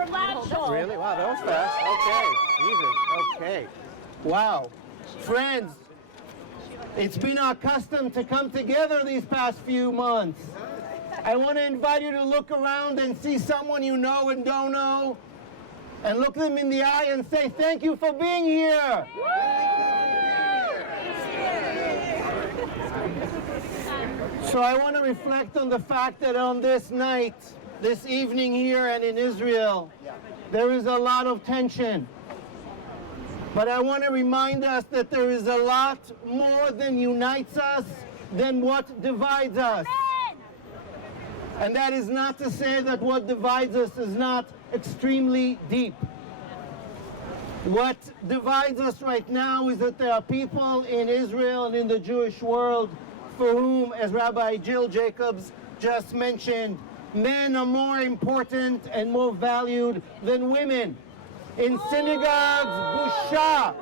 From Ladshaw. Really? Wow, that was fast. Okay. Jesus. Okay. Wow. Friends, it's been our custom to come together these past few months. I want to invite you to look around and see someone you know and don't know, and look them in the eye and say, thank you for being here. So I want to reflect on the fact that on this night, this evening here and in Israel, there is a lot of tension. But I want to remind us that there is a lot more than unites us than what divides us. And that is not to say that what divides us is not extremely deep. What divides us right now is that there are people in Israel and in the Jewish world for whom, as Rabbi Jill Jacobs just mentioned, men are more important and more valued than women. In synagogues, busha.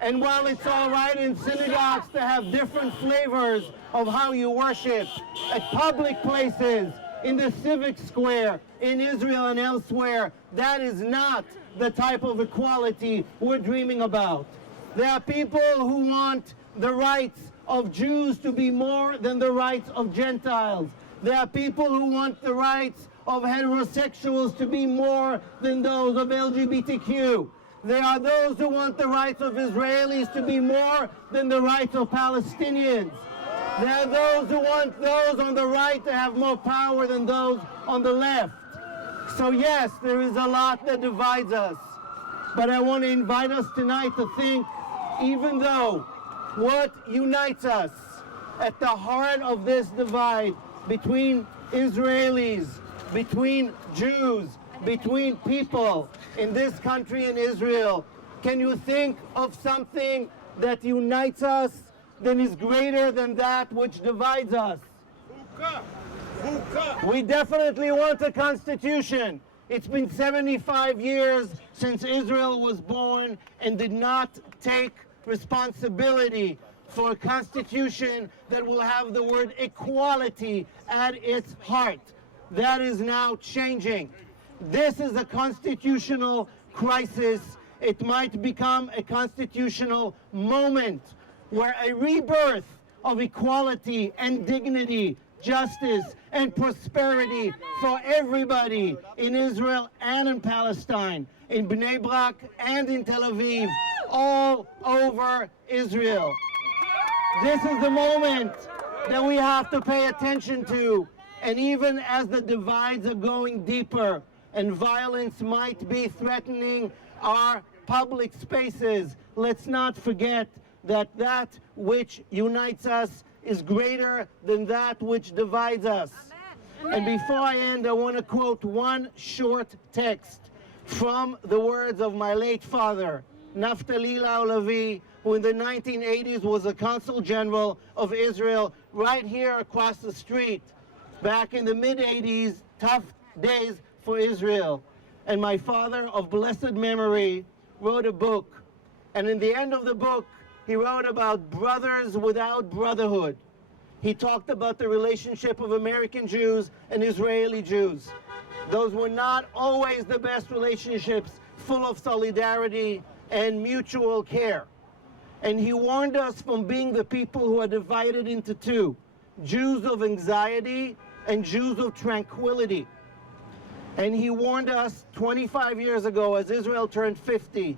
And while it's all right in synagogues to have different flavors of how you worship, at public places, in the civic square, in Israel and elsewhere, that is not the type of equality we're dreaming about. There are people who want the rights of Jews to be more than the rights of Gentiles. There are people who want the rights of heterosexuals to be more than those of LGBTQ. There are those who want the rights of Israelis to be more than the rights of Palestinians. There are those who want those on the right to have more power than those on the left. So yes, there is a lot that divides us. But I want to invite us tonight to think, even though what unites us at the heart of this divide between Israelis, between Jews, between people in this country in Israel, can you think of something that unites us that is greater than that which divides us? We definitely want a constitution. It's been 75 years since Israel was born and did not take responsibility for a constitution that will have the word equality at its heart. That is now changing. This is a constitutional crisis. It might become a constitutional moment where a rebirth of equality and dignity, justice and prosperity for everybody in Israel and in Palestine, in Bnei Brak and in Tel Aviv, all over Israel. This is the moment that we have to pay attention to. And even as the divides are going deeper and violence might be threatening our public spaces, let's not forget that that which unites us is greater than that which divides us. And before I end, I want to quote one short text from the words of my late father, Naftali Laolavi, who in the 1980s was the Consul General of Israel right here across the street. Back in the mid-80s, tough days for Israel. And my father, of blessed memory, wrote a book. And in the end of the book, he wrote about brothers without brotherhood. He talked about the relationship of American Jews and Israeli Jews. Those were not always the best relationships, full of solidarity and mutual care. And he warned us from being the people who are divided into two, Jews of anxiety and Jews of tranquility. And he warned us 25 years ago, as Israel turned 50,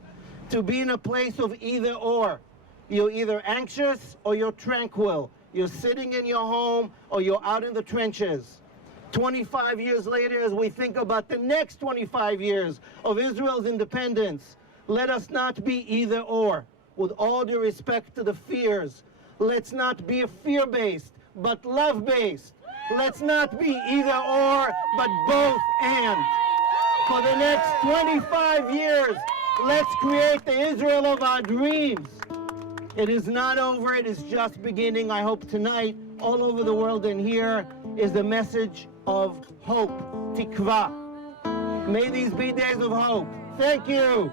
to be in a place of either or. You're either anxious or you're tranquil. You're sitting in your home or you're out in the trenches. 25 years later, as we think about the next 25 years of Israel's independence, let us not be either or. With all due respect to the fears, let's not be fear-based, but love-based. Let's not be either or, but both and. For the next 25 years, let's create the Israel of our dreams. It is not over, it is just beginning. I hope tonight, all over the world and here, is the message of hope, tikva. May these be days of hope. Thank you.